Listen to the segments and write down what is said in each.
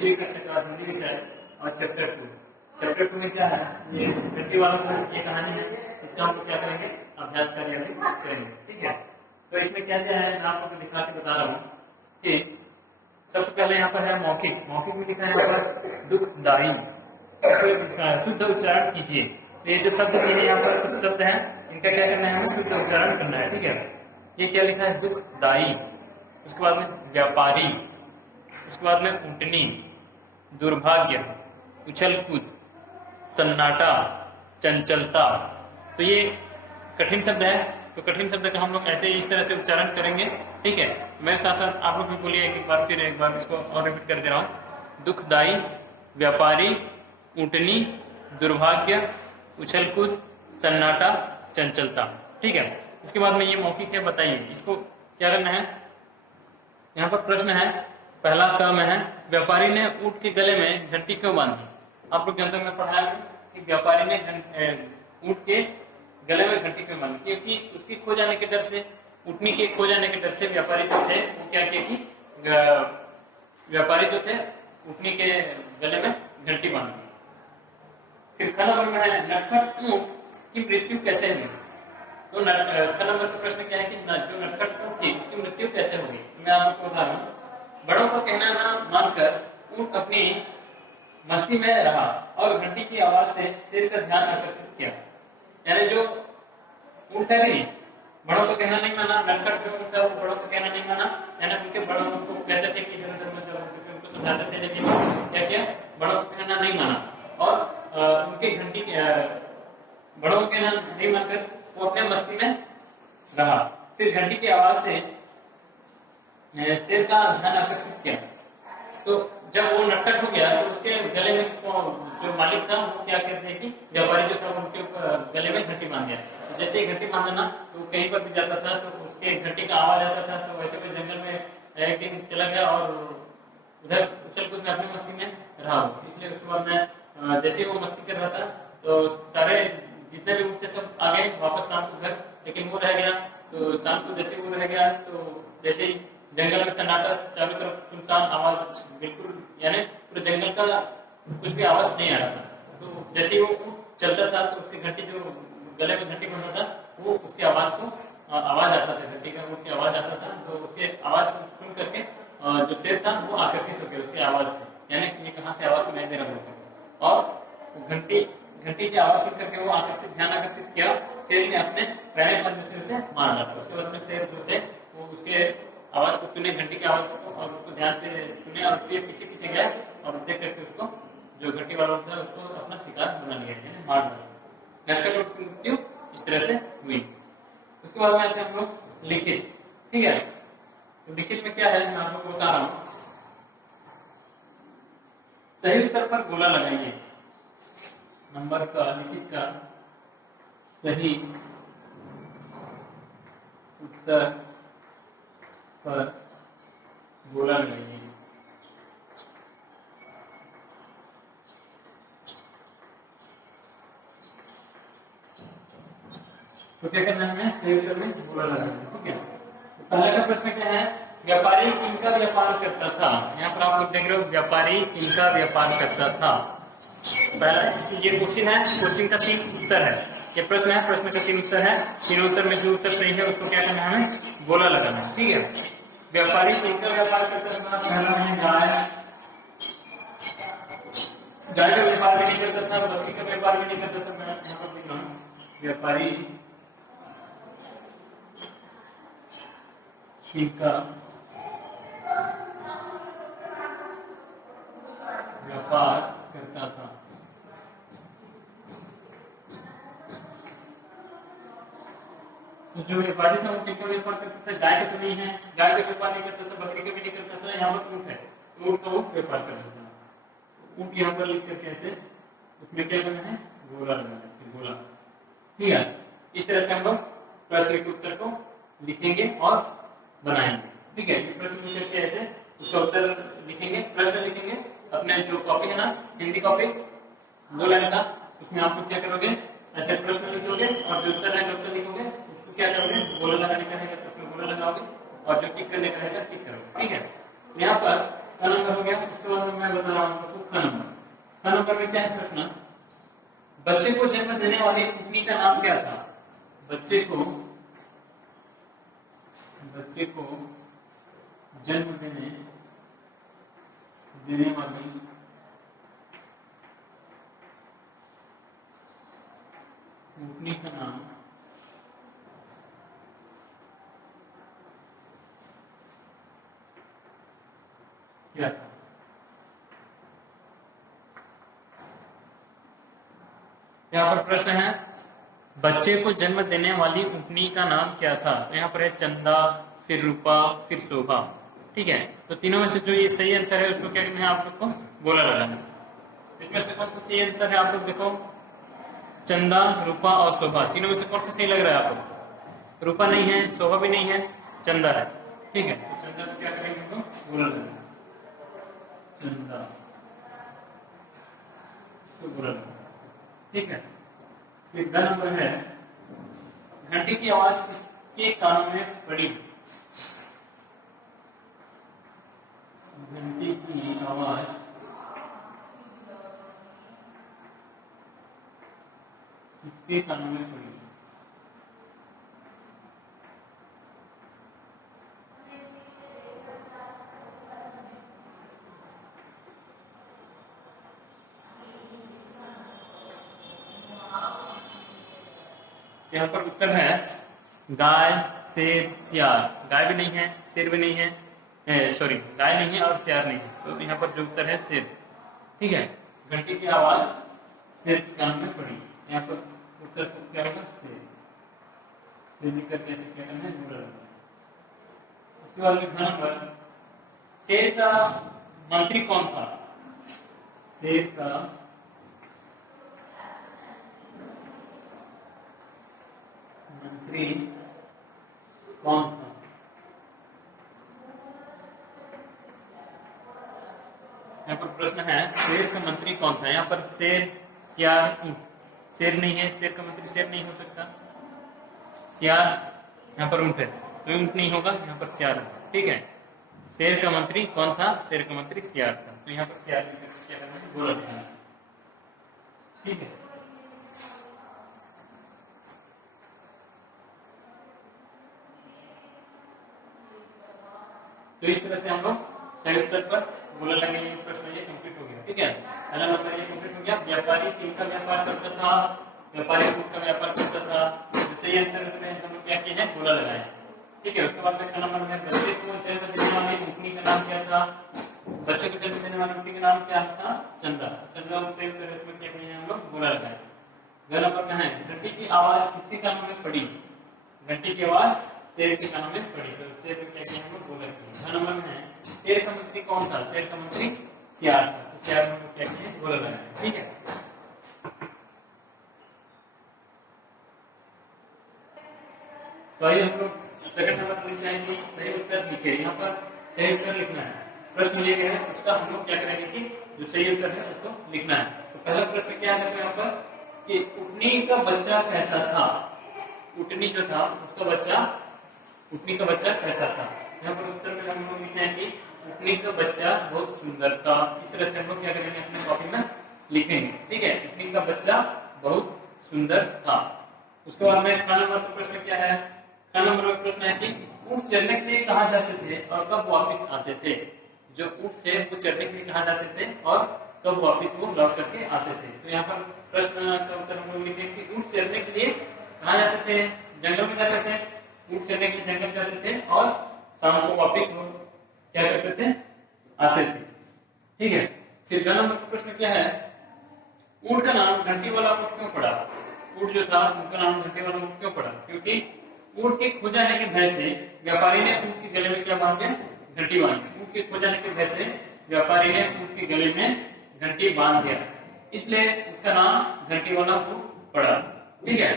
दूसरी कक्षा का हिंदी विषय और चैप्टर 2। चैप्टर 2 में क्या है, ये घंटी वालों की ये कहानी है, इसका हम लोग क्या करेंगे, अभ्यास कार्य करेंगे। ठीक है, तो इसमें क्या क्या है मैं आप लोग को दिखा के बता रहा हूँ कि सबसे पहले यहाँ पर है मौखिक। मौखिक में लिखा है यहाँ पर दुखदाई, शुद्ध उच्चारण कीजिए। तो ये जो शब्द दिए हैं यहाँ पर कुछ शब्द हैं, इनका क्या करना है, हमें शुद्ध उच्चारण करना है। ठीक है, ये क्या लिखा है, दुखदाई, उसके बाद में व्यापारी, उसके बाद में ऊँटनी, दुर्भाग्य, उछल कूद, सन्नाटा, चंचलता। तो ये कठिन शब्द है, तो कठिन शब्द का हम लोग ऐसे इस तरह से उच्चारण करेंगे। ठीक है, मेरे साथ साथ आप लोग भी बोलिए एक बार, फिर एक बार इसको और रिपीट कर दे रहा हूँ। दुखदाई, व्यापारी, ऊँटनी, दुर्भाग्य, उछल कूद, सन्नाटा, चंचलता। ठीक है, इसके बाद में ये मौखिक है, बताइए इसको क्या करना है। यहाँ पर प्रश्न है, पहला क में है, व्यापारी ने ऊँट के गले में घंटी क्यों बांधी। आप लोग जानते हैं, पढ़ा है कि व्यापारी ने ऊँट के गले में घंटी क्यों बांधी, क्योंकि उसकी खो जाने के डर से, ऊँटनी के खो जाने के डर से व्यापारी जो थे वो क्या किया कि व्यापारी जो थे ऊँटनी के गले में घंटी बांधी। फिर ख नंबर में है, नटखट ऊँट की मृत्यु कैसे हुई। तो ख नंबर का प्रश्न क्या है कि जो नटखट ऊँट थी उसकी मृत्यु कैसे हुई। मैं आपको बता रहा हूँ, बड़ों का कहना न मानकर ऊँट अपनी मस्ती में रहा और घंटी की आवाज से शेर का ध्यान आकर्षित किया। यानी जो ऊँट था नहीं, बड़ों का कहना नहीं माना, नटखट जो ऊँट था वो बड़ों का कहना नहीं माना, यानी उनके बड़ों को कहते थे कि उनको समझाते थे, लेकिन क्या किया, बड़ों का कहना नहीं माना और उनके घंटी बड़ों का कहना नहीं मानकर वो अपने मस्ती में रहा। फिर घंटी की आवाज से शेर का ध्यान आकर्षित किया। तो जब वो नटखट हो गया तो उसके गले में जो मालिक था वो क्या कहते हैं कि व्यापारी जो था उनके गले में घंटी बांध दिया। तो जैसे ही घंटी बांधना तो कहीं पर भी जाता था तो उसके घंटी का आवाज आता था। तो वैसे कोई जंगल में एक दिन चला गया और उधर उछल कूद में अपनी मस्ती में रहा, इसलिए उसके बाद में जैसे ही वो मस्ती कर रहा था तो सारे जितने भी उठते सब आ गए वापस शाम को घर, लेकिन वो रह गया। तो शाम को जैसे वो रह गया तो जैसे ही जंगल में सन्नाटा, चारों तरफ सुनसान, आवाज बिल्कुल, यानी पूरे जंगल का कुछ भी आवाज नहीं आ रहा था। तो जैसे ही वो चलता था तो उसकी घंटी जो गले में घंटी बन रहा था वो उसकी आवाज को आवाज आता था, घंटी का उसकी आवाज आता था। तो उसके आवाज सुन करके जो शेर था वो आकर्षित हो गया उसकी आवाज से, यानी ये कहाँ से आवाज सुनाई दे रहा होगा। और घंटी की आवाज सुन करके वो ध्यान आकर्षित किया, शेर ने अपने पहले पद से उसे मार डाला। उसके बाद में शेर जो थे वो उसके आवाज को सुने, घंटी की आवाज को, और उसको ध्यान से सुने और उसके पीछे पीछे गए और देख करके उसको जो घंटी वाला था उसको अपना शिकार बना लिया, मार डाला। नटखट की मृत्यु इस तरह से हुई। उसके बाद में आते हैं हम लोग लिखित। ठीक है, तो लिखित में क्या है मैं आप लोग को बता रहा हूँ। सही उत्तर पर गोला लगाइए। नंबर का लिखित का सही उत्तर पर गोला लगाइए। तो क्या करना है, हमें सही उत्तर में गोला लगाना है। ठीक है, तो पहले का प्रश्न क्या है, व्यापारी किनका व्यापार करता था। यहाँ पर आप लोग देख रहे हो, व्यापारी किनका व्यापार करता था। पहला ये क्वेश्चन है, क्वेश्चन का 3 उत्तर है। ये प्रश्न है, प्रश्न का 3 उत्तर है। 3 उत्तर में जो उत्तर सही है उसको क्या करना है, हमें गोला लगाना है। ठीक है, व्यापारी किनका व्यापार करता था। पहला है गाय, गाय का व्यापार भी नहीं करता था, बकरी का व्यापार भी नहीं करता था। मैं यहाँ पर लिख रहा हूँ, व्यापारी किनका व्यापार करता था। तो जो व्यापारी था वो किसका व्यापार करता था, गाय का तो नहीं है, गाय का व्यापार नहीं करता था, बकरी का भी नहीं करता था। यहाँ पर ऊँट है, ऊँट का वो व्यापार करता था। ऊँट यहाँ पर लिख करके ऐसे उसमें क्या करना है, गोला लगाना है, गोला। ठीक है, इस तरह से हम लोग प्रश्न के उत्तर को लिखेंगे और बनाएंगे। ठीक है, ये प्रश्न लिख करके ऐसे उसका उत्तर लिखेंगे, प्रश्न लिखेंगे। अपने जो कॉपी है ना, हिंदी कॉपी 2 लाइन का, उसमें आप लोग क्या करोगे, ऐसे प्रश्न लिखोगे और जो उत्तर रहेगा उत्तर लिखोगे, उसको क्या करोगे, गोला लगाने का रहेगा, प्रश्न गोला लगाओगे और जो टिक करने का रहेगा टिक करोगे। ठीक है, यहाँ पर क नंबर हो गया। उसके बाद मैं बता रहा हूँ आपको ख नंबर। ख नंबर में क्या है प्रश्न, बच्चे को जन्म देने वाली उठनी का नाम क्या था? बच्चे को जन्म देने वाली उठनी का नाम क्या था? यहाँ पर प्रश्न है, बच्चे को जन्म देने वाली ऊँटनी का नाम क्या था? तो यहाँ पर है चंदा, फिर रूपा, फिर शोभा। ठीक है, तो तीनों में से जो ये सही आंसर है उसको क्या करना है आप लोग को? गोला लगाना है। इसमें से कौन सा सही आंसर है आप लोग देखो, चंदा, रूपा और शोभा, तीनों में से कौन सा सही लग रहा है आपको? रूपा नहीं है, शोभा भी नहीं है, चंदा है। ठीक है, तो चंदा को क्या करेंगे तो गोला लगाना, चंदा तो गोला लगाना। ठीक है, फिर ग नंबर है, घंटी की आवाज किसके कानों में पड़ी? घंटी की आवाज किसके कानों में पड़ी? यहाँ पर उत्तर है गाय, शेर, सियार। गाय भी नहीं है, शेर भी नहीं है, सॉरी गाय नहीं है और सियार नहीं है, तो यहाँ पर जो उत्तर है शेर। ठीक है, घंटी की आवाज शेर के कान में पड़ी, यहाँ पर उत्तर क्या होगा? शेर। लिख करके क्या करना है? जोड़ा रखना है। उसके बाद लिखा नंबर, शेर का मंत्री कौन था? शेर का मंत्री कौन था? यहाँ पर प्रश्न है, शेर का मंत्री कौन था? यहाँ पर शेर, सियार, ऊंट। शेर नहीं है, शेर का मंत्री शेर नहीं हो सकता। सियार, यहाँ पर ऊंट है तो ऊंट नहीं होगा, यहाँ पर सियार है। ठीक है, शेर का मंत्री कौन था? शेर का मंत्री सियार था, तो यहाँ पर सियार क्या करना है? गोला दिखाना है। ठीक है, तो इस तरह से हम लोग सही उत्तर पर गोला लगाएंगे। प्रश्न ये कंप्लीट हो गया। ठीक है, पहला नंबर ये कंप्लीट हो गया। व्यापारी किनका व्यापार करता था? व्यापारी ऊँट का व्यापार करता था। सही आंसर में हम लोग क्या किए हैं? गोला लगाए। ठीक है, उसके बाद में नंबर में बच्चे को जन्म देने वाली ऊँटनी का नाम क्या था? बच्चे को जन्म देने वाली ऊँटनी का नाम क्या था? चंदा। चंदा सही उत्तर में क्या किए हम लोग? गोला लगाए। अगला नंबर में है, घंटी की आवाज किसके कानों में पड़ी? घंटी की आवाज शेर के कानों में पड़ी, तो शेर में क्या किया हम लोग? गोला किया। अगला नंबर में है, शेर का मंत्री कौन था? शेर का मंत्री सियार था, तो सियार में क्या किया? गोला लगाया। ठीक है, तो आइए हम लोग सेकंड नंबर पर लिख जाएंगे, सही उत्तर लिखे। यहाँ पर सही उत्तर लिखना है। प्रश्न दिए गए हैं उसका हम लोग क्या करेंगे कि जो सही उत्तर है उसको लिखना है। तो पहला प्रश्न क्या है यहाँ पर कि ऊँटनी का बच्चा कैसा था? ऊँटनी जो था उसका बच्चा, ऊँटनी का बच्चा कैसा था? यहाँ पर उत्तर में हम लोग लिखे हैं कि ऊँटनी का बच्चा बहुत सुंदर था। इस तरह से हम लोग क्या करेंगे? अपने कॉपी में लिखेंगे। ठीक है, ऊँटनी का बच्चा बहुत सुंदर था। उसके बाद में ख नंबर का प्रश्न क्या है? ख नंबर का प्रश्न है कि ऊँट चरने के लिए कहाँ जाते थे और कब वापिस आते थे? जो ऊँट थे वो चरने के लिए कहाँ जाते थे और कब वापिस वो लौट करके आते थे? तो यहाँ पर प्रश्न का उत्तर हम लोग लिखेंगे कि ऊँट चरने के लिए कहाँ जाते थे? जंगल में जाते थे। ऊँट चरने के लिए जंगल जाते थे और शाम को वापिस वो क्या करते थे? आते थे। ठीक है, फिर ग नंबर का प्रश्न क्या है? ऊँट का नाम घंटी वाला ऊँट क्यों पड़ा? ऊँट जो था उनका नाम घंटी वाला ऊँट क्यों पड़ा? क्योंकि ऊँट के खो जाने के भय से व्यापारी ने ऊँट के गले में क्या बांध दिया? घंटी बांध दी। ऊँट के खो जाने के भय से व्यापारी ने ऊँट के गले में घंटी बांध दिया, इसलिए उसका नाम घंटी वाला ऊँट पड़ा। ठीक है,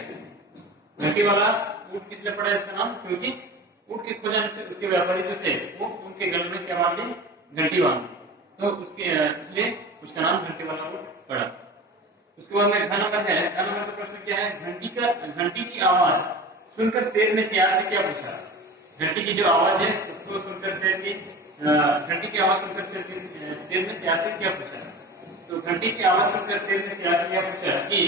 घंटी वाला ऊँट किस लिए पड़ा इसका नाम? क्योंकि ऊँट के खो जाने से उसके व्यापारी जो थे वो उनके गले में क्या बांध दी? घंटी बांध दी, तो उसके इसलिए उसका नाम घंटी वाला ऊँट पड़ा। उसके बाद में घ नंबर है, घ नंबर का प्रश्न क्या है? घंटी की आवाज सुनकर शेर ने सियार से क्या पूछा? घंटी की जो आवाज है उसको सुनकर शेर घंटी की आवाज सुनकर तेज ने त्याग से क्या पूछा? तो घंटी की आवाज सुनकर तेज ने त्याग से क्या पूछा कि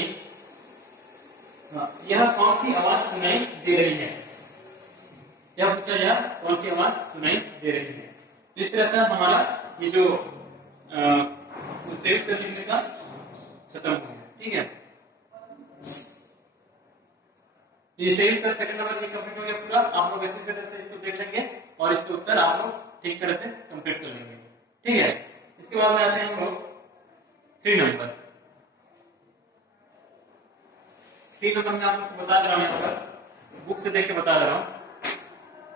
यह कौन सी आवाज सुनाई दे रही है? यह पूछा, यह कौन सी आवाज सुनाई दे रही है? इस तरह से हमारा ये जो संयुक्त लिखने का खत्म हो गया। ठीक है, ये संयुक्त सेकंड नंबर ये कंप्लीट हो गया पूरा। आप लोग अच्छी तरह से इसको देख लेंगे और इसके उत्तर आप लोग ठीक तरह से कंप्लीट कर लेंगे। ठीक है, इसके बाद में आते हैं हम लोग 3 नंबर। 3 नंबर में आप लोग बता दे रहा हूँ, यहाँ पर बुक से देख के बता दे रहा हूँ,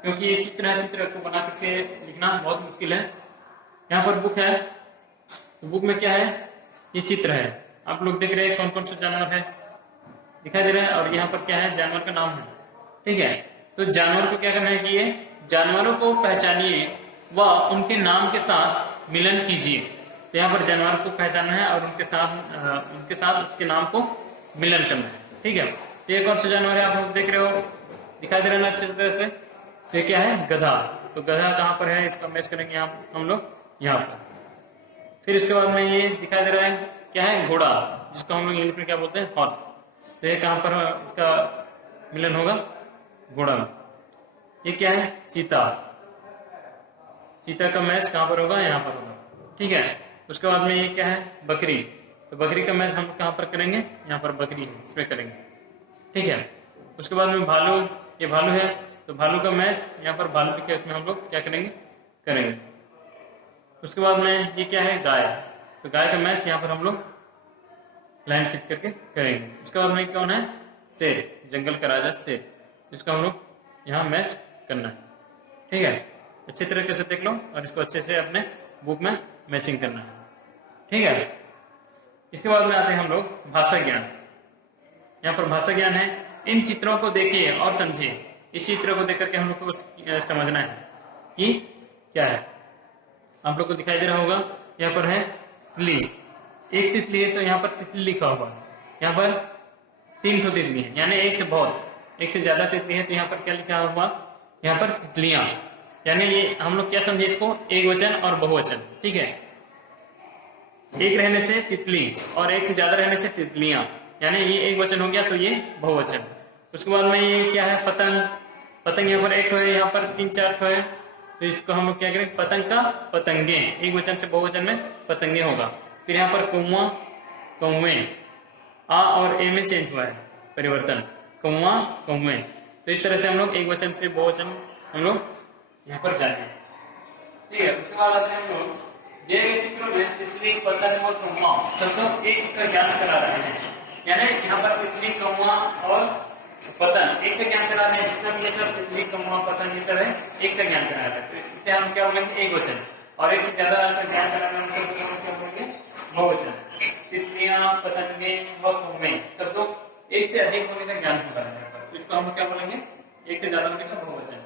क्योंकि ये चित्र है, चित्र को बना करके लिखना बहुत मुश्किल है। यहाँ पर बुक है, तो बुक में क्या है, ये चित्र है। आप लोग देख रहे हैं कौन कौन सा जानवर है दिखाई दे रहा है, और यहाँ पर क्या है, जानवर का नाम है। ठीक है, तो जानवर को क्या करना है कि ये जानवरों को पहचानिए व उनके नाम के साथ मिलन कीजिए। तो यहाँ पर जानवर को पहचानना है और उनके साथ उसके नाम को मिलन करना है। ठीक है, तो ये कौन सा जानवर है आप लोग देख रहे हो, दिखाई दे रहा है ना अच्छी तरह से। तो ये क्या है, गधा। तो गधा कहाँ पर है, इसका मैच करेंगे हम लोग यहाँ पर। फिर इसके बाद में ये दिखाई दे रहा है क्या है, घोड़ा, जिसको हम लोग इंग्लिश में क्या बोलते हैं, हॉर्स। तो ये कहाँ पर इसका मिलन होगा, घोड़ा में। ये क्या है, चीता। चीता का मैच कहाँ पर होगा, यहाँ पर होगा। ठीक है, उसके बाद में ये क्या है, बकरी। तो बकरी का मैच हम कहाँ पर करेंगे, यहाँ पर बकरी है, इसमें करेंगे। ठीक है, उसके बाद में भालू, ये भालू है, तो भालू का मैच यहाँ पर भालू लिखे, इसमें हम लोग क्या करेंगे। उसके बाद में ये क्या है, गाय। तो गाय का मैच यहाँ पर हम लोग लाइन खींच करके करेंगे। उसके बाद में कौन है, शेर, जंगल का राजा शेर, इसको हम लोग यहाँ मैच करना है। ठीक है, अच्छे तरीके से देख लो और इसको अच्छे से अपने बुक में मैचिंग करना है। ठीक है, इसके बाद में आते हैं हम लोग भाषा ज्ञान। यहाँ पर भाषा ज्ञान है, इन चित्रों को देखिए और समझिए। इस चित्र को देख करके हम लोग को समझना है कि क्या है। आप लोग को दिखाई दे रहा होगा, यहाँ पर है तितली। एक तितली है, तो यहाँ पर तितली लिखा हुआ है। यहाँ पर 3 ठो तितली है, यानी एक से बहुत, एक से ज्यादा तितली है। तो यहाँ पर क्या लिखा हुआ, यहाँ पर तितलियां, यानी ये हम लोग क्या समझे इसको, एक वचन और बहुवचन। ठीक है, एक रहने से तितली और एक से ज्यादा रहने से तितलियां, यानी ये एक वचन हो गया, तो ये बहुवचन। उसके बाद में ये क्या है, पतंग। पतंग यहाँ पर 1 ठो है, यहाँ पर 3-4 ठो है। तो इसको हम लोग क्या करेंगे, पतंग का पतंगे, एक वचन से बहुवचन में पतंगे होगा। फिर यहाँ पर कौवा, कौवे, आ और ए में चेंज हुआ है, परिवर्तन, कौवा, कौवे। तो इस तरह से हम लोग एक वचन से बहुवचन हम लोग यहाँ पर जाएंगे। ठीक है, उसके बाद आते हैं हम लोग दिए गए चित्रों में तितली, पतंग और कौवा सब एक का ज्ञान करा रहे हैं। यानी यहाँ पर तितली, कौवा और पतंग एक का ज्ञान करा रहे हैं। जितना भी है सर, तितली, कौवा, पतंग ये सब है, एक का ज्ञान करा रहे हैं। तो इससे हम क्या बोलेंगे, एक वचन। और एक से ज्यादा का ज्ञान कराना हम क्या बोलेंगे, बहुवचन। तितलियां, पतंगे व कौवे सब लोग एक से अधिक होने का ज्ञान होता है। तो इसको हम क्या बोलेंगे, एक से ज्यादा होने का बहुवचन।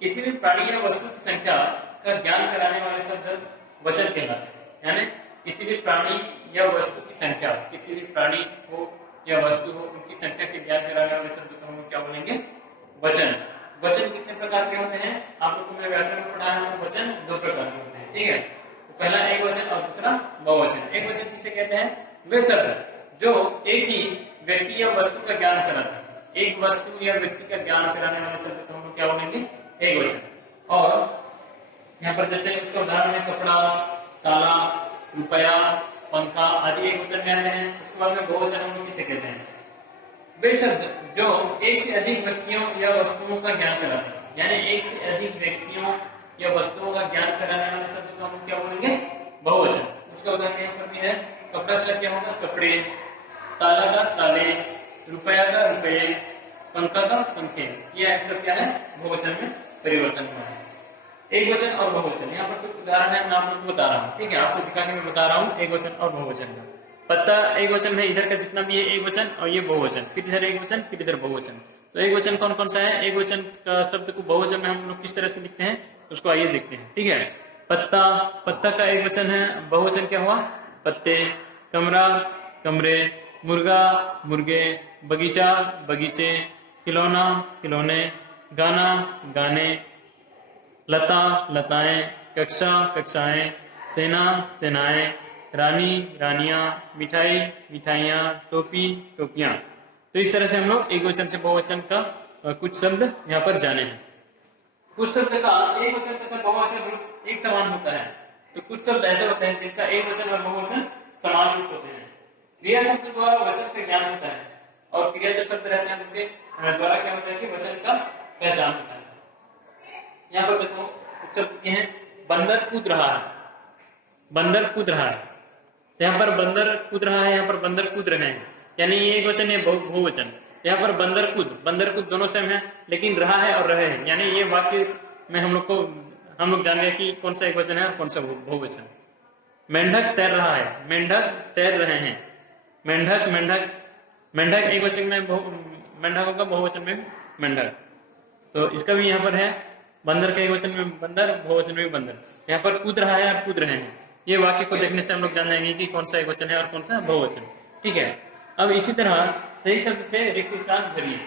किसी भी प्राणी या वस्तु की संख्या का ज्ञान कराने वाले शब्द वचन कहलाते हैं। यानी किसी भी प्राणी या वस्तु की संख्या, किसी भी प्राणी हो या वस्तु हो, उनकी संख्या के ज्ञान कराने वाले शब्द को हम क्या बोलेंगे, वचन। वचन कितने प्रकार के होते हैं, आप लोगों को मैं व्याकरण में पढ़ाया हूँ। वचन 2 प्रकार के होते हैं। ठीक है, तो पहला एक वचन और दूसरा बहुवचन। एक वचन किसे कहते हैं, वे शब्द जो एक ही व्यक्ति या वस्तु का ज्ञान कराते हैं। एक वस्तु या व्यक्ति का ज्ञान कराने वाले शब्द को हम क्या बोलेंगे, एक वचन। और यहाँ पर जैसे इसका उदाहरण है, कपड़ा, ताला, रुपया, पंखा आदि एक वचन में आते हैं। उसके बाद में बहुवचन हम लोग किसे कहते हैं, वे शब्द जो एक से अधिक व्यक्तियों या वस्तुओं का ज्ञान कराते हैं। यानी एक से अधिक व्यक्तियों या वस्तुओं का ज्ञान कराने वाले शब्द को हम क्या बोलेंगे, बहुवचन। उसका उदाहरण यहाँ पर भी है, कपड़ा का क्या होगा, कपड़े, ताला का ताले, रुपया का रुपये, पंखा का पंखे। ये सब क्या है, बहुवचन में परिवर्तन हुआ है। एक वचन और बहुवचन, यहाँ पर कुछ उदाहरण है, मैं आप लोग को बता रहा हूँ। ठीक है, आपको सिखा के मैं बता रहा हूँ एक वचन और बहुवचन का। पत्ता एक वचन है, इधर का जितना भी है एक वचन और ये बहुवचन, फिर इधर एक वचन, फिर इधर बहुवचन। तो एक वचन कौन कौन सा है, एक वचन का शब्द को बहुवचन में हम लोग किस तरह से लिखते हैं, उसको आइए देखते हैं। ठीक है, पत्ता, पत्ता का एक वचन है, बहुवचन क्या हुआ, पत्ते। कमरा, कमरे। मुर्गा, मुर्गे। बगीचा, बगीचे। खिलौना, खिलौने। गाना, गाने। लता, लताएं। कक्षा कक्षाएं, सेना सेनाएं, रानी रानियां, मिठाई मिठाइयां, टोपी टोपियां। तो इस तरह से हम लोग एक वचन से बहुवचन का कुछ शब्द यहाँ पर जाने हैं। कुछ शब्द का एक वचन तथा बहुवचन रूप एक समान होता है, तो कुछ शब्द ऐसे होते हैं जिनका एक वचन और बहुवचन समान रूप होते हैं। क्रिया शब्द द्वारा वचन का ज्ञान होता है, और क्रिया जो शब्द रहते हैं उनके द्वारा क्या होता है कि वचन का पहचान होता है। यहाँ पर देखो कुछ शब्द ये हैं, बंदर कूद रहा है, बंदर कूद रहा है। यहाँ पर बंदर कूद रहा है, यहाँ पर बंदर कूद रहे हैं, यानी ये एक वचन है बहुवचन। यहाँ पर बंदर कूद दोनों सेम है, लेकिन रहा है और रहे हैं, यानी ये वाक्य में हम लोग जान गए कि कौन सा एक वचन है और कौन सा बहुवचन। मेंढक तैर रहा है, मेंढक तैर रहे हैं। मेंढक मेंढक मेंढक एक वचन में मेंढक होगा, बहुवचन में मेंढक। तो इसका भी यहाँ पर है, बंदर का एक वचन में बंदर, बहुवचन में बंदर। यहाँ पर कूद रहा है और कूद रहे हैं। ये वाक्य को देखने से हम लोग जान जाएंगे कि कौन सा एक वचन है और कौन सा बहुवचन। ठीक है, अब इसी तरह सही शब्द से रिक्त स्थान भरिए।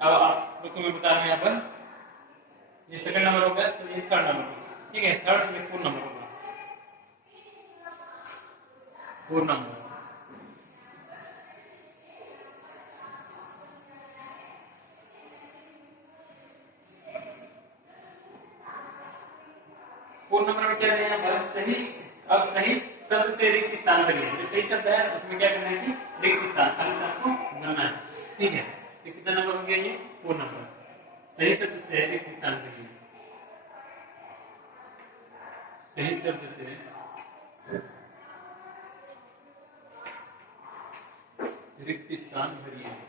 अब आप लोग को मैं बता रहा हूं, यहाँ पर ये सेकंड नंबर होगा, तो ये थर्ड नंबर होगा। ठीक है, थर्ड में 4 नंबर होगा, 4 नंबर। फोर नंबर में क्या है यहाँ पर सही। अब सही शब्द से रिक्त स्थान करिए। तो सही शब्द है उसमें क्या करना है कि रिक्त स्थान, खाली स्थान को भरना है। ठीक है, तो कितना नंबर हो गया ये 4 नंबर। सही शब्द से रिक्त स्थान करिए, सही शब्द से रिक्त स्थान भरिए।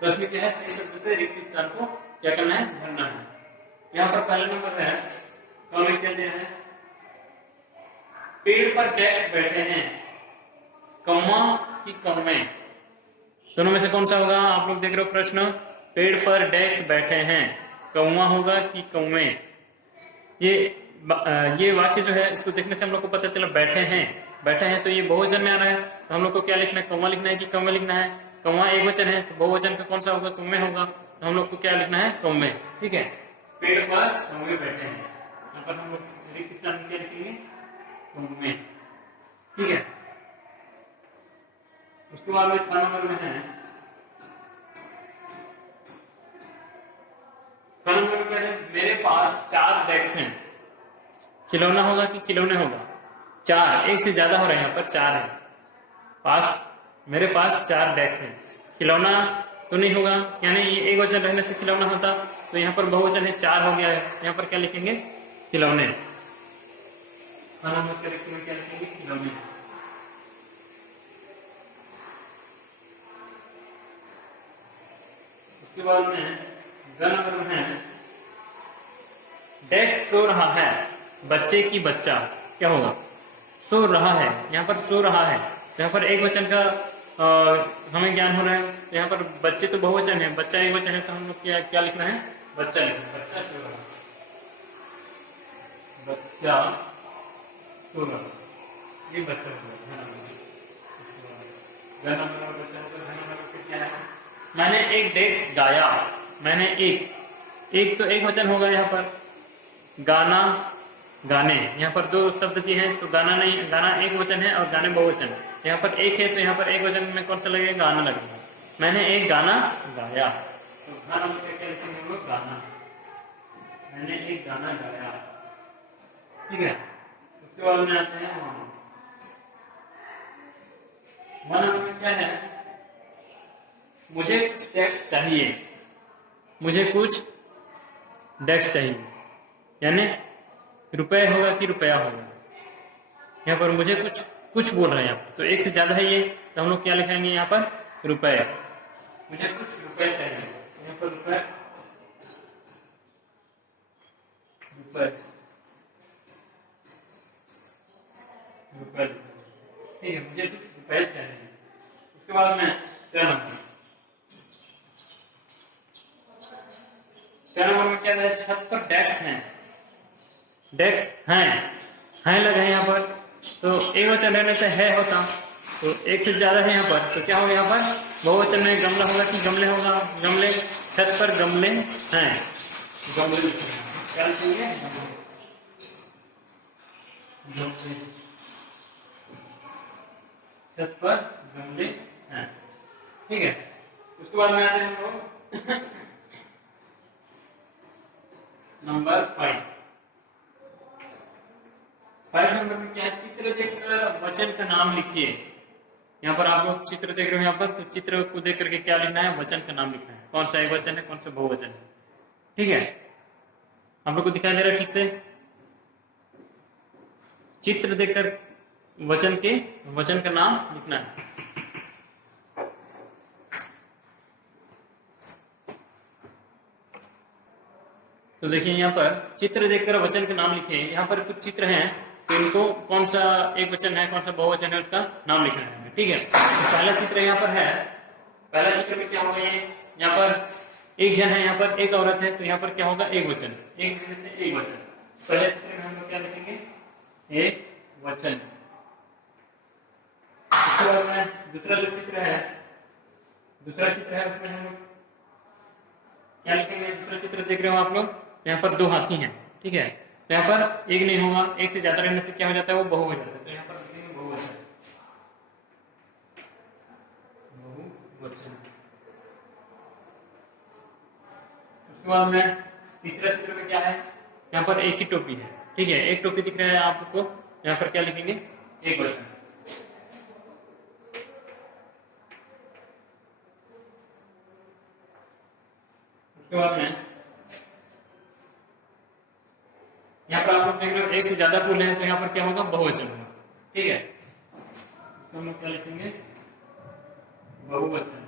प्रश्न क्या है, सही शब्द से रिक्त स्थान को क्या करना है, भरना है। यहाँ पर पहला नंबर है, कौन क्या दिया है, पेड़ पर डेस्क बैठे हैं, कौवा की कौवे। दोनों में से कौन सा होगा, आप लोग देख रहे हो प्रश्न। पेड़ पर डेस्क बैठे हैं, कौवा होगा कि कौवे। ये वाक्य जो है, इसको देखने से हम लोग को पता चला बैठे हैं तो ये बहुवचन में आ रहा है। तो हम लोग को क्या लिखना है, कौवा लिखना है कि कौवे लिखना है। कौवा एक वचन है, तो बहुवचन का कौन सा होगा, कौवे होगा। तो हम लोग को क्या लिखना है, कौवे। ठीक है, पेड़ पर कौवे बैठे हैं, यहाँ पर हम लोग रिक्त स्थान में क्या लिखेंगे, कौवे। ठीक है, उसके बाद में 6 नंबर में है, 6 नंबर में क्या है, मेरे पास 4 डेस्क हैं। खिलौना होगा कि खिलौने होगा, 4, एक से ज्यादा हो रहे हैं, यहाँ पर 4 है। मेरे पास 4 डेस्क हैं। खिलौना तो नहीं होगा, यानी ये एक वचन रहने से खिलौना होता, तो यहाँ पर बहुवचन है, 4 हो गया है। यहाँ पर क्या लिखेंगे, खिलौने। क्या लिखेंगे, खिलौने। उसके बाद में नंबर में है, डेस्क सो रहा है, बच्चे की बच्चा। क्या होगा, सो रहा है, यहाँ पर सो रहा है। यहाँ पर एक वचन का हमें ज्ञान हो रहा है। यहाँ पर बच्चे तो बहुवचन है, बच्चा एक वचन है, तो हम लोग क्या लिखना है, बच्चा लिखना है। बच्चा सो रहा, बच्चा सो रहा, ये बच्चा सो रहा। क्या है, मैंने एक डेस्क गाया, मैंने एक तो एक वचन होगा यहाँ पर, गाना गाने। यहाँ पर 2 शब्द की हैं, तो गाना नहीं, गाना एक वचन है और गाने बहुवचन है। यहाँ पर एक है, तो यहाँ पर एक वचन में कौन सा लगेगा, गाना लगेगा। मैंने एक गाना गाया, तो गाना क्या लिखेंगे हम लोग, गाना। मैंने एक गाना गाया। ठीक है, उसके बाद में आते हैं वन में क्या है, मुझे कुछ डेस्क चाहिए, मुझे कुछ डेस्क चाहिए, यानी रुपए होगा कि रुपया होगा। यहाँ पर मुझे कुछ बोल रहे हैं, तो एक से ज्यादा है ये, तो हम लोग क्या लिखेंगे यहाँ पर, रुपए। मुझे कुछ रुपए चाहिए, यहाँ पर रुपए, रुपए, रुपए। ठीक है, मुझे कुछ रुपए चाहिए। उसके बाद में 4 नंबर में क्या है, छत पर डेस्क हैं, डेस्क हैं लगे हैं यहाँ पर, तो एक वचन रहने से है होता, तो एक से ज्यादा है यहाँ पर, तो क्या होगा यहाँ पर बहुवचन में गमला होगा कि गमले होगा? गमले, छत पर गमले हैं, गमले क्या लिखेंगे? गमले, छत पर गमले हैं, ठीक है। उसके बाद में आते हैं हम लोग नंबर 5 नंबर में क्या है? चित्र देखकर वचन का नाम लिखिए। यहाँ पर आप लोग चित्र देख रहे हो यहाँ पर, तो चित्र को देख करके क्या लिखना है? वचन का नाम लिखना है। कौन सा एक वचन है, कौन सा बहुवचन है, ठीक है। आप लोग को दिखाई दे रहा है ठीक से? चित्र देखकर वचन का नाम लिखना है। तो देखिए यहाँ पर चित्र देखकर वचन का नाम लिखिए। यहाँ पर कुछ चित्र हैं, तो इनको कौन सा एक वचन है, कौन सा बहुवचन है, उसका नाम लिखना है, ठीक है। तो पहला चित्र यहाँ पर है, पहला चित्र में क्या होगा? ये यहाँ पर एक जन है, यहाँ पर एक औरत है, तो यहाँ पर क्या होगा? एक वचन, एक से एक वचन। पहले चित्र में हम लोग क्या लिखेंगे? एक वचन। उसके बाद में दूसरा जो चित्र है, उसमें हम लोग क्या लिखेंगे? दूसरा चित्र देख रहे हो आप लोग, यहाँ पर दो हाथी हैं, ठीक है। तो यहाँ पर एक नहीं होगा, एक से ज्यादा रहने से क्या हो जाता है? वो बहु हो जाता है। तो यहाँ पर लिखेंगे बहुवचन, बहुवचन। उसके बाद में तीसरा चित्र में क्या है? यहाँ पर एक ही टोपी है, ठीक है, एक टोपी दिख रहा है आपको। यहाँ पर क्या लिखेंगे? एक वचन। उसके बाद में यहाँ पर आप लोग देख रहे हो एक से ज्यादा फूल है, तो यहाँ पर क्या होगा? बहुवचन होगा, ठीक है। तो हम लोग क्या लिखेंगे? बहुवचन।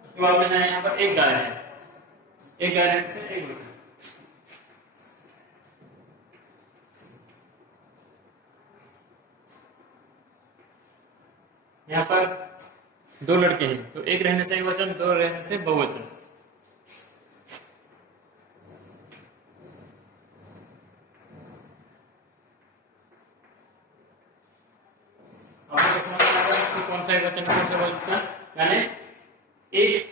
उसके बाद में यहाँ पर एक गाय है, एक गाय से एक वचन। यहाँ पर दो लड़के हैं, तो एक रहने से एक वचन, दो रहने से बहुवचन। कौन सा एक वचन, कौन सा बहुवचन? यानी एक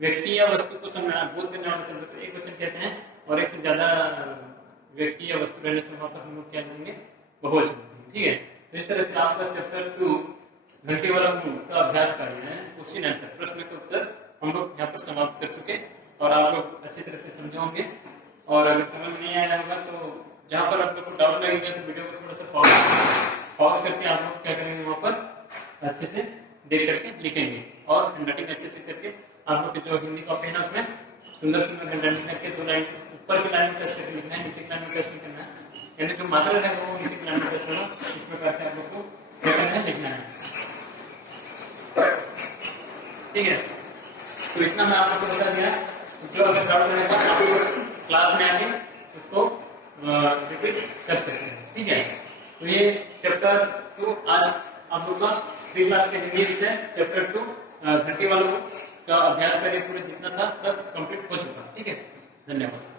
व्यक्ति या वस्तु को बोध करने वाले शब्द को एक वचन कहते हैं, और एक से ज्यादा व्यक्ति या वस्तु रहने से वहां पर हम लोग क्या लेंगे? बहुवचन, ठीक है। तो इस तरह से आपका चैप्टर 2 घंटे वाला का अभ्यास कार्य है, क्वेश्चन आंसर, प्रश्न के उत्तर हम लोग यहाँ पर समाप्त कर चुके, और आप लोग अच्छी तरह से समझे होंगे। और अगर समझ नहीं आया होगा तो जहाँ पर आप लोग को डाउट लगेगा तो वीडियो को थोड़ा सा पॉज करके आप लोग क्या करेंगे? वहाँ पर अच्छे से देख करके लिखेंगे, और हैंडराइटिंग अच्छे से करके आप लोग की जो हिंदी कॉपी है ना, उसमें सुंदर सुंदर हैंडराइटिंग करके 2 लाइन ऊपर की लाइन में टच करके लिखना है, नीचे की लाइन में टच नहीं करना है, यानी जो मात्रा है वो नीचे की लाइन में टच होगा। इस प्रकार से आप लोग को क्या करना है? लिखना है, ठीक है। तो इतना मैं आप लोग को बता दिया। जो अगर डाउट रहेगा आप लोग क्लास में आके उसको रिपीट कर सकते हैं, ठीक है। तो ये चैप्टर 2 आज आप लोग का 3 क्लास के हिंदी विषय चैप्टर 2 घंटे वालों का अभ्यास करके पूरे जितना था सब कंप्लीट हो चुका, ठीक है। धन्यवाद।